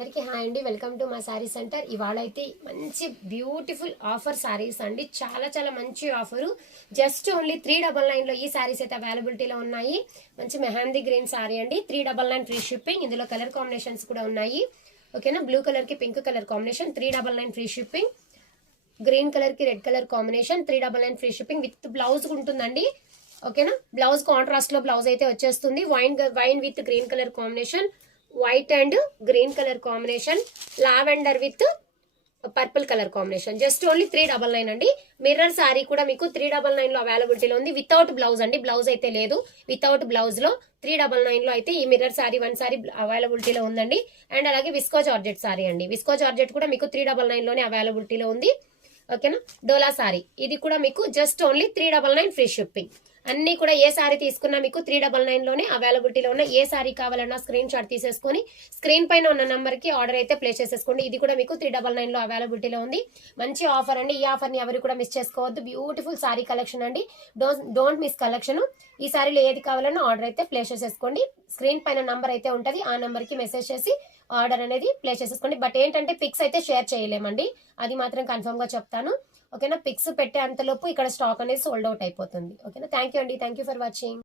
అందరికీ హాయ్ అండి, welcome to మా శారీ సెంటర్. ఇవాళ అయితే మంచి బ్యూటిఫుల్ ఆఫర్ శారీస్ అండి. చాలా చాలా మంచి ఆఫరు. జస్ట్ ఓన్లీ 399లో ఈ శారీస్ అయితే అవైలబిలిటీలో ఉన్నాయి. మంచి మెహందీ గ్రీన్ శారీ అండి. 399 ఫ్రీ షిప్పింగ్. ఇందులో కలర్ కాంబినేషన్స్ కూడా ఉన్నాయి. ఓకేనా, బ్లూ కలర్ కి pink colour combination 399 free shipping. Green colour కి red colour combination 399 free shipping with blouse ఉంటుందండి. ఓకేనా, బ్లౌజ్ కాంట్రాస్ట్ లో బ్లౌజ్ అయితే వచ్చేస్తుంది. Wine with green colour combination, white and green colour combination, lavender with purple colour combination. Just only 399 అండి. Mirror sorry కూడా మీకు 399 లో అవైలబిలిటీలో ఉంది. వితౌట్ బ్లౌజ్ అండి, బ్లౌజ్ అయితే లేదు. వితౌట్ బ్లౌజ్ లో 399 లో అయితే ఈ మిర్రర్ సారీ వన్ సారీ అవైలబిలిటీలో ఉందండి. అండ్ అలాగే విస్కో జార్జెట్ సారీ అండి. విస్కో జార్జెట్ కూడా మీకు 399 లోనే అవైలబిలిటీలో ఉంది. ఓకేనా, డోలా సారీ ఇది కూడా మీకు జస్ట్ ఓన్లీ 399 ఫ్రీ షిప్పింగ్. అన్ని కూడా ఏ సారీ తీసుకున్నా మీకు 399 లోనే అవైలబిలిటీలో ఉన్న. ఏ సారీ కావాలన్నా స్క్రీన్ షాట్ తీసేసుకొని స్క్రీన్ పైన ఉన్న నంబర్ కి ఆర్డర్ అయితే ప్లేస్ చేసేసుకోండి. ఇది కూడా మీకు 399 లో అవైలబిలిటీలో ఉంది. మంచి ఆఫర్ అండి. ఈ ఆఫర్ ని ఎవరు కూడా మిస్ చేసుకోవద్దు. బ్యూటిఫుల్ సారీ కలెక్షన్ అండి. Don't miss collection. ఈ సారీలో ఏది కావాలన్నా ఆర్డర్ అయితే ప్లేస్ చేసేసుకోండి. స్క్రీన్ పైన నంబర్ అయితే ఉంటది, ఆ నంబర్ కి మెసేజ్ చేసి ఆర్డర్ అనేది ప్లేస్ చేసేసుకోండి. బట్ ఏంటంటే పిక్స్ అయితే షేర్ చేయలేమండి, అది మాత్రం కన్ఫర్మ్ గా చెప్తాను. ఓకేనా, పిక్స్ పెట్టే అంతలోపు ఇక్కడ స్టాక్ అనేది సోల్డ్ అవుట్ అయిపోతుంది. ఓకేనా, థ్యాంక్ యూ అండి, థ్యాంక్ యూ ఫర్ వాచింగ్.